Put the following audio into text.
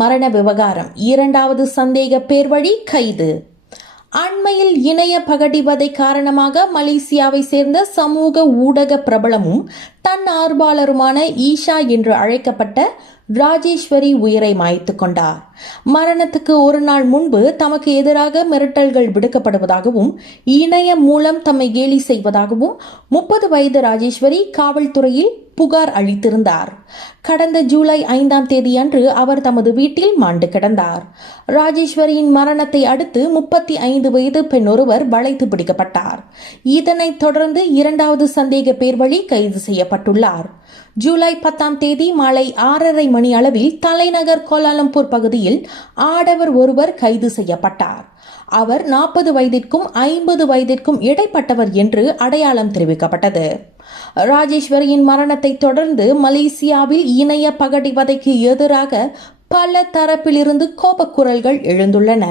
மரண விவகாரம் இரண்டாவது சந்தேக பேர் வழி கைது. அண்மையில் இணைய பகடிவதை காரணமாக மலேசியாவை சேர்ந்த சமூக ஊடக பிரபலமும் தன்னார்வலருமான ஈஷா என்று அழைக்கப்பட்ட ராஜேஸ்வரி உயிரை மாய்த்துக் கொண்டார். மரணத்துக்கு ஒரு நாள் முன்பு தமக்கு எதிராக மிரட்டல்கள் விடுக்கப்படுவதாகவும் இணையம் மூலம் தம்மை கேலி செய்வதாகவும் 30 வயது ராஜேஸ்வரி காவல்துறையில் புகார் அளித்திருந்தார். கடந்த ஜூலை 5ஆம் தேதி அன்று அவர் தமது வீட்டில் மாண்டு கிடந்தார். ராஜேஸ்வரியின் மரணத்தை அடுத்து 35 வயது பெண் ஒருவர் வளைத்து பிடிக்கப்பட்டார். இதனைத் தொடர்ந்து இரண்டாவது சந்தேக பேர் வழி கைது செய்யப்பட்டுள்ளார். ஜூலை 10ஆம் தேதி மாலை 6:30 மணி அளவில் தலைநகர் கோலாலம்பூர் பகுதியில் ஆடவர் ஒருவர் கைது செய்யப்பட்டார். அவர் 40 வயதிற்கும் 50 வயதிற்கும் இடைப்பட்டவர் என்று அடையாளம் தெரிவிக்கப்பட்டது. ராஜேஸ்வரியின் மரணத்தை தொடர்ந்து மலேசியாவில் இணைய பகடிவதைக்கு எதிராக பல தரப்பிலிருந்து கோபக்குரல்கள் எழுந்துள்ளன.